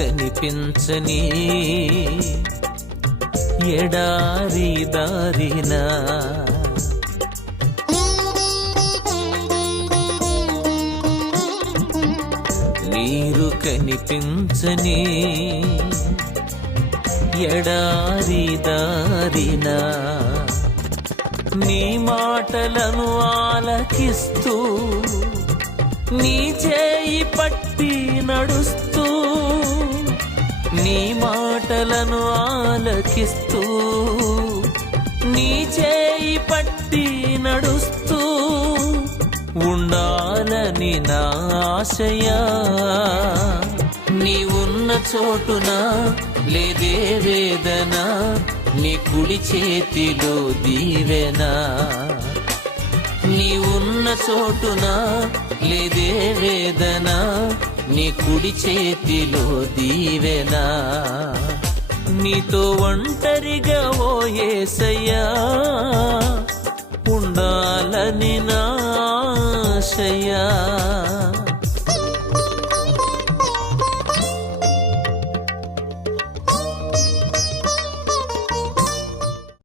కనిపించని ఎడారి దారిన నీరు కనిపించని ఎడారి దారిన నీ మాటలను ఆలకిస్తూ నీ చేయి పట్టి నడుస్తూ నీ మాటలను ఆలకిస్తూ నీ చేయి పట్టి నడుస్తూ ఉండాలని నా ఆశయా నీ ఉన్న చోటున లేదే వేదన నీ కుడి చేతిలో దీవెన నీ ఉన్న చోటున లేదే వేదన నీ కుడి చేతిలో దీవెన నీతో ఒంటరిగా ఓ యేసయ్యా ఉండాలని నా ఆశయా